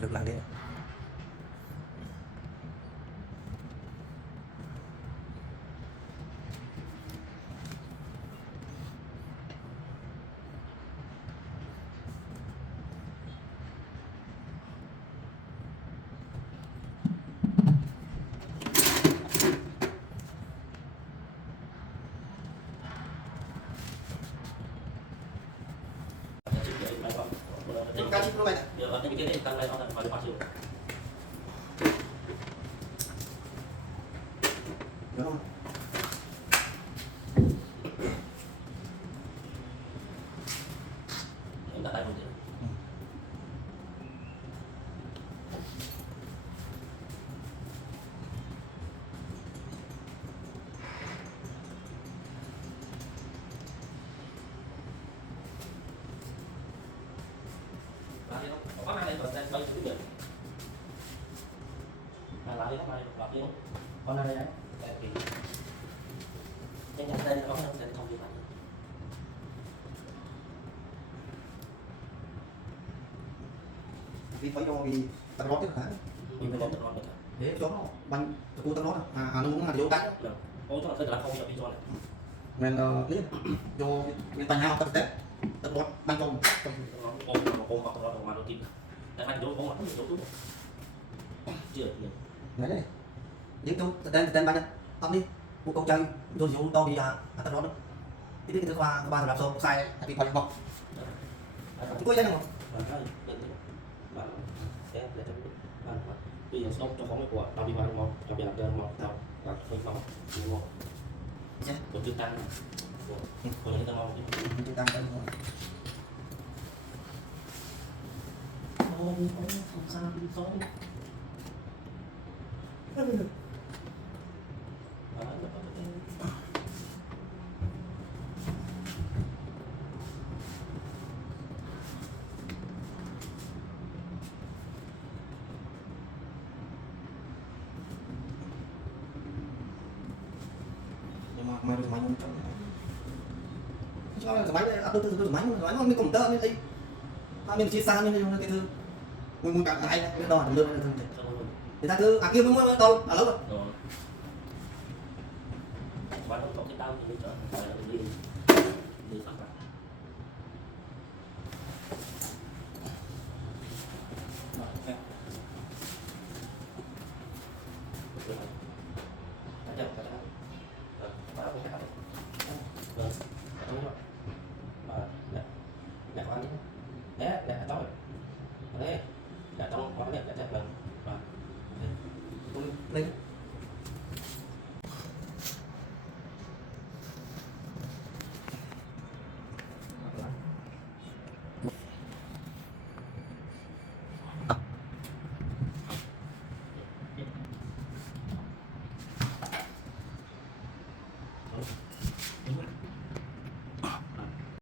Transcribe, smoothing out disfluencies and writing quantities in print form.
lực lặng đi. Cái chip nó này. Giờ cái này tăng lên nó là phải quá chịu. Đúng không? Em đã tay một tí. Có cái này rồi đang bay xuống biển. Lại đi không này, lọt đi. Con này đấy. Đây thì cái nhà đây nó sẽ không như vậy. Vì phải cho vì tao rót chứ hả? Mình phải tự lo được. Thế cho nó bánh cô tao rót nó muốn là vô tay. Được. Ôi nó là không cho đi cho này. Mình biết cho cái tay hao tao tết. Tao rót bánh cho Ôm hoặc nó mà nó tìm. Tại anh chỗ không chỗ đúng. Chưa được. đấy. Những tôi tên bánh ông đi. Một câu chơi tôi dụ to đi tao rót đó. Cái thứ qua ba làm sao sai bị phải không? Có gì không? Bây giờ xong trong phóng của tao đi vào một cho biệt đơn một tao và phơi phóng một một chữ tăng của lấy tao ngon Chữ tăng đấy. không sao đi phóng Mà được máy cho là máy tôi máy nó mới công tơ mới thấy mình chia xa như cái thứ mình muốn cả hai cái đo được người ta cứ kia mới đâu lâu rồi bán nó có cái tao thì mới chọn đi đi phát